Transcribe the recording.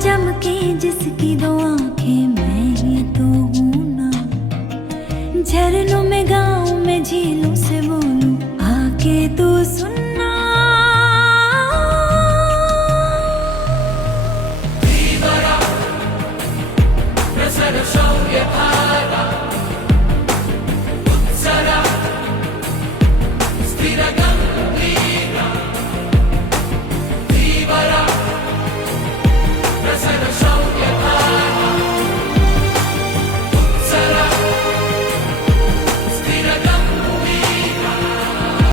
चमके जिसकी दो आंखें, मैं ही तो हूँ ना। झरनों में, गाँव में, झीलों से बोलूं, आके तू सुन